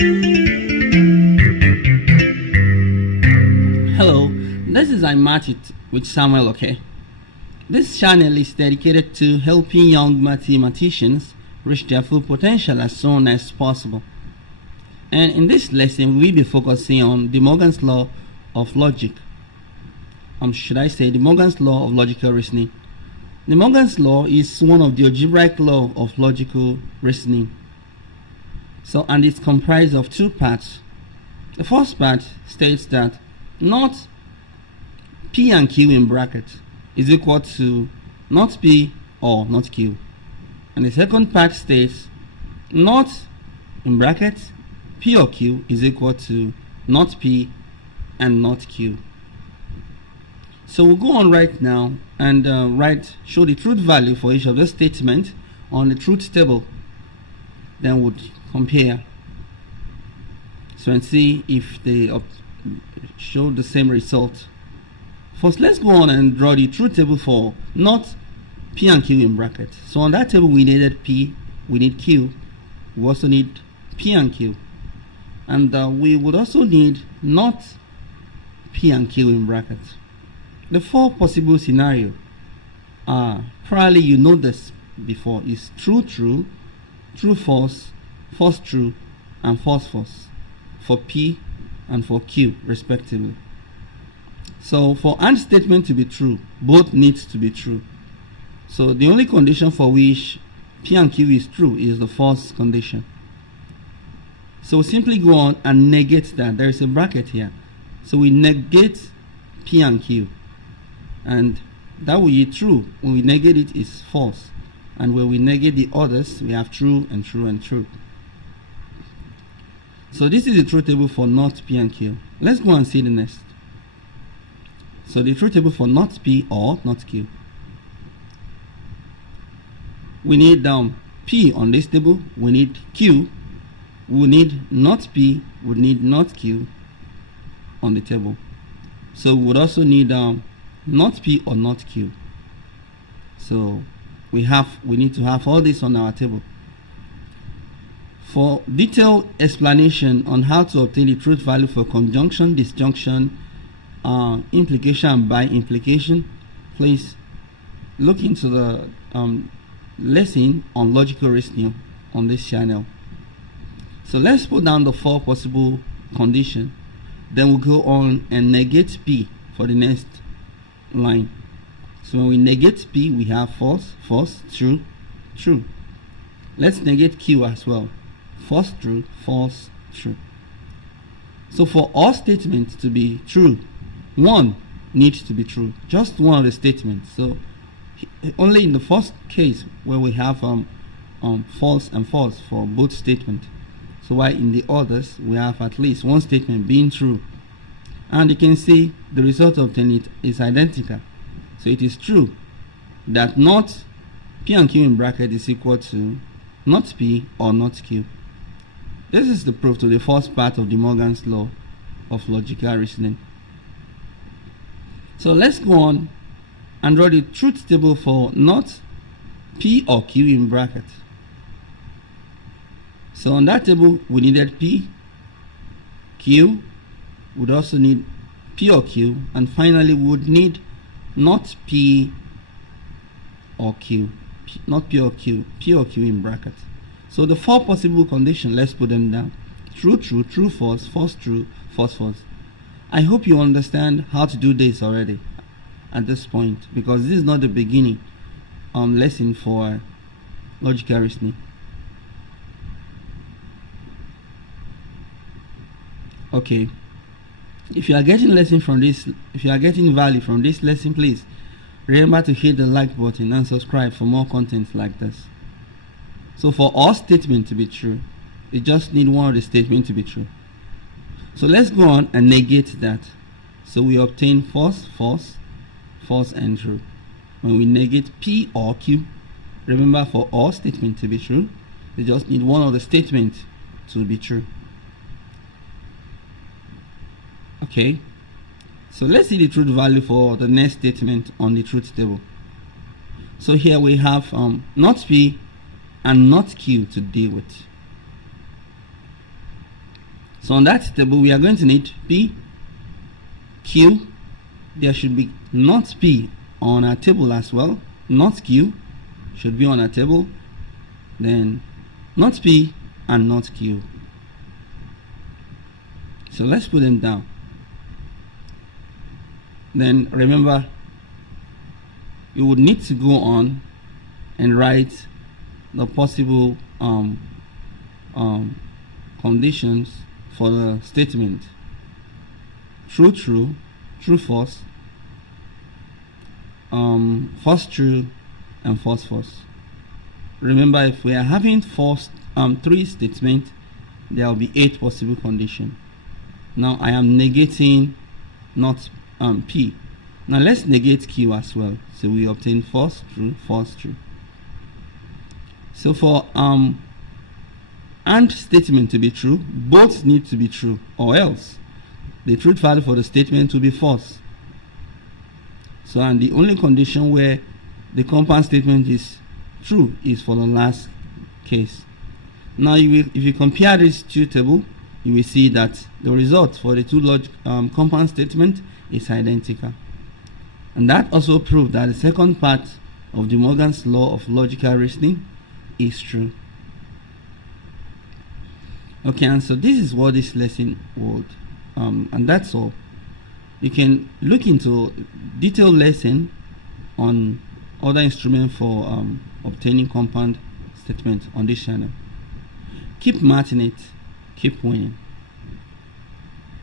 Hello, this is iMathit with Samuel Oke. This channel is dedicated to helping young mathematicians reach their full potential as soon as possible. And in this lesson, we'll be focusing on DeMorgan's law of logic. DeMorgan's law of logical reasoning. DeMorgan's law is one of the algebraic law of logical reasoning. And it's comprised of two parts. The first part states that not P and Q in brackets is equal to not P or not Q. And the second part states not in brackets P or Q is equal to not P and not Q. So we'll go on right now and show the truth value for each of the statements on the truth table. Then we'll compare and see if they show the same result. First, let's go on and draw the truth table for not P and Q in brackets. So on that table we needed P, we need Q, we also need P and Q, and we would also need not P and Q in brackets. The four possible scenarios are, probably you know this before, is true true, true false, false true, and false false for P and for Q respectively. So for AND statement to be true, both needs to be true. So the only condition for which P and Q is true is the false condition. So simply go on and negate that. There is a bracket here. So we negate P and Q, and that will be true. When we negate it, is false. And when we negate the others, we have true and true and true. So this is the truth table for not P and Q. Let's go and see the next. So the truth table for not P or not Q. We need P on this table, we need Q, we need not P, we need not Q on the table. So we would also need not P or not Q. So we need to have all this on our table. For detailed explanation on how to obtain the truth value for conjunction, disjunction, implication, and by implication, please look into the lesson on logical reasoning on this channel. So let's put down the four possible conditions. Then we'll go on and negate P for the next line. So when we negate P, we have false, false, true, true. Let's negate Q as well. False, true, false, true. So for all statements to be true, one needs to be true. Just one of the statements. So only in the first case where we have false and false for both statements. So while in the others we have at least one statement being true. And you can see the result obtained is identical. So it is true that not P and Q in bracket is equal to not P or not Q. This is the proof to the first part of DeMorgan's law of logical reasoning. So let's go on and draw the truth table for not P or Q in bracket. So on that table we needed P, Q, would also need P or Q, and finally we would need not P or Q, not P or Q, P or Q in bracket. So the four possible conditions, let's put them down. True, true, true, false, false, true, false, false. I hope you understand how to do this already at this point, because this is not the beginning lesson for logical reasoning. Okay. If you are getting lesson from this, if you are getting value from this lesson, please remember to hit the like button and subscribe for more content like this. So for all statements to be true, you just need one of the statements to be true. So let's go on and negate that. So we obtain false, false, false, and true. When we negate P or Q, remember for all statements to be true, you just need one of the statements to be true. Okay, so let's see the truth value for the next statement on the truth table. So here we have not P and not Q to deal with. So on that table we are going to need P, Q. There should be not P on our table as well. Not Q should be on our table. Then not P and not Q. So let's put them down. Then remember, you would need to go on and write the possible conditions for the statement: true, true, true, false, false, true, and false, false. Remember, if we are having false 3 statements, there will be 8 possible conditions. Now I am negating not P. Now let's negate Q as well. So we obtain false, true, false, true. So for AND statement to be true, both need to be true, or else the truth value for the statement will be false. So, and the only condition where the compound statement is true is for the last case. Now if you compare these two tables, you will see that the result for the two compound statement is identical. And that also proves that the second part of DeMorgan's law of logical reasoning is true. Okay, and so this is what this lesson would, and that's all. You can look into detailed lesson on other instruments for obtaining compound statements on this channel. Keep mathing it, keep winning.